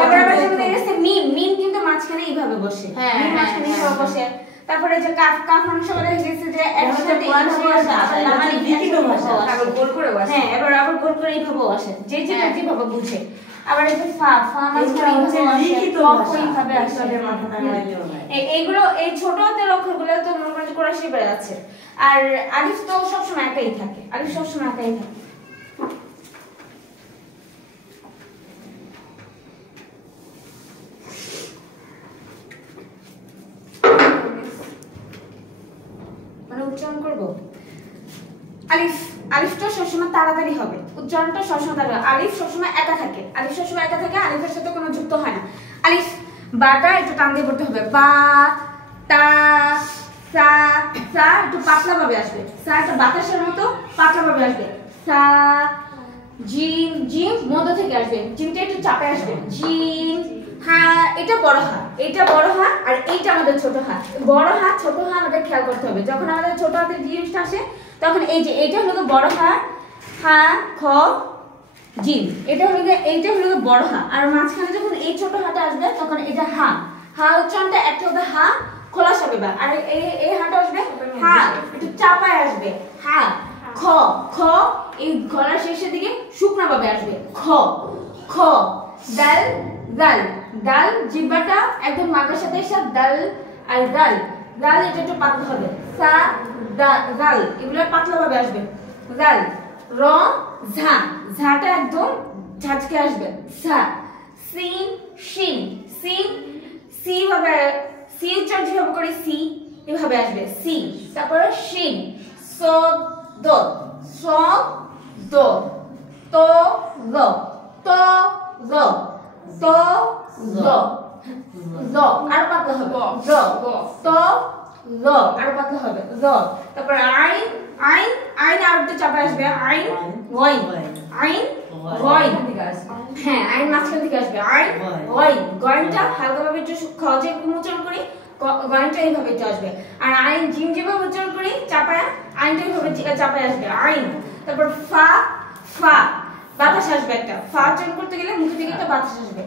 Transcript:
তারপরে আবার যেমন দেখেছে মিম, মিম কিন্তু মাঝখানে এইভাবে বসে, মিম মাঝখানে এইভাবে বসে। তারপরে যে কাফ, কাফ অংশ করে দেখেছে যে একসাথে এইভাবে বসে, আবার লামালি লিখিত ভাষা, আবার গোল করে বসে। হ্যাঁ, এবার আবার গোল করে এইভাবে বসে, যে যেটা যেভাবে বুঝে। আবার এই যে ফা, ফা মাঝখানে লিখিত ভাষা এইভাবে আসে। এইগুলো এই ছোট হাতের অক্ষরগুলো তো মনে করেন কোরআন শরীফে আছে। আর আলিফ তো সবসময় একাই থাকে, আলিফ সবসময় একাই থাকে। মানে উচ্চারণ করব আলিফ, আলিফটা সবসময় তাড়াতাড়ি হবে, উচ্চারণটা সবসময় তাড়াতাড়ি। আলিফ সবসময় একা থাকে, আলিফ সবসময় একা থাকে, আলিফের সাথে কোনো যুক্ত হয় না। আলিফ বাটা একটু টান দিয়ে পড়তে হবে, বা তা সা, সা একটু পাতলা ভাবে আসবে, সা একটা বাতাসের মতো পাতলা ভাবে আসবে। সা, জিম, জিম মধ্য থেকে আসবে, জিমটা একটু চাপে আসবে। জিম, হা এটা বড় হা, এটা বড় হা, আর এইটা আমাদের ছোট হা। বড় হা ছোট হা আমাদের খেয়াল করতে হবে। যখন আমাদের ছোট হাতের জিমটা আসে তখন এই যে এইটা হলো বড় হা, হা খ জিম, এটা হলো এইটা হলো বড় হা। আর মাঝখানে যখন এই ছোট হাটা আসবে তখন এটা হা, হা উচ্চারণটা একটা হবে হা খোলাস হবে বা, আর এই হাটা আসবে হা একটু চাপায় আসবে। হা খ, খ এই গলার শেষের দিকে শুকনা ভাবে আসবে। খ, খ দাল, দাল, দাল জিহ্বাটা একদম মাথার সাথে এসে দাল, আর দাল, দাল এটা একটু পাতলা হবে। সা, দাল এগুলো পাতলা ভাবে আসবে। দাল, র, ঝা, ঝাটা একদম ঝাঁঝকে আসবে। সা, সিন, শিন, সিন, সি ভাবে, সি উচ্চারণ যেভাবে করি সি এভাবে আসবে সি। তারপরে শিন, স, দ, স, দ, ত, র, ত, র, ত, র, র আর পাতলা হবে। র, ত, র আর পাতলা হবে। র, তারপর আইন, আইন, আইন আর একটু চাপে আসবে। আইন, ওয়াইন, আইন, ওয়াইন, হ্যাঁ আইন মাঝখান থেকে আসবে। আইন, ওয়াইন, গয়নটা হালকা ভাবে একটু সহজে উচ্চারণ করি, গয়নটা এইভাবে একটু আসবে। আর আইন জিম যেভাবে উচ্চারণ করি চাপায়, আইনটা এইভাবে চাপায় আসবে। আইন, তারপর ফা, ফা বাতাস আসবে একটা, ফা উচ্চারণ করতে গেলে মুখ থেকে একটা বাতাস আসবে।